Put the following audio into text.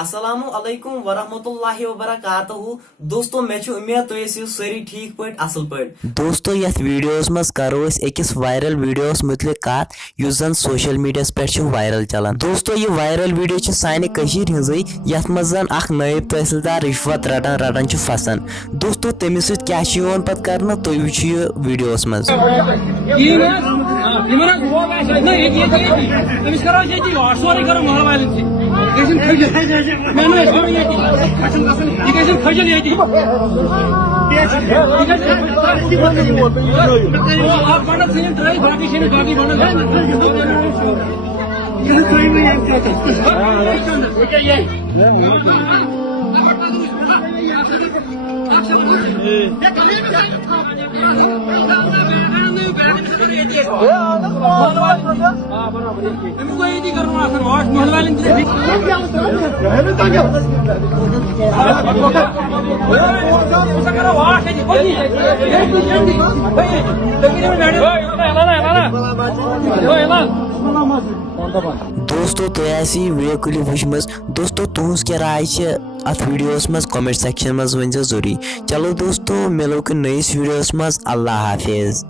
अस्सलामु अलैकुम वरहमतुल्लाहि वबरकातुहू। दोस्तों मैं उम्मीद तो सारी ठीक पे असल पे। दोस्तों यथ वीडियोस मज करो अकिस वायरल वीडियोस मुतलिक कत युस जन सोशल मीडिया पे वायरल चलान। दोस्तों ये वायरल वीडियो साने कशीर हिंजै यथ मज जन अख नायब तहसीलदार रिश्वत रटान रटान फसान। दोस्तों तमिस सत क्या पत कर तुम वुचु ये वीडियोस मज। दोस्तों तो ऐसी वीडियो क्लिप वुचमस। दोस्तों तुहस क्या राय अथ वीडियोस मज कमेंट सेक्शन मज वन जरूरी। चलो दोस्तों मिलो कि नईस वीडियोस मज। अल्लाह हाफिज।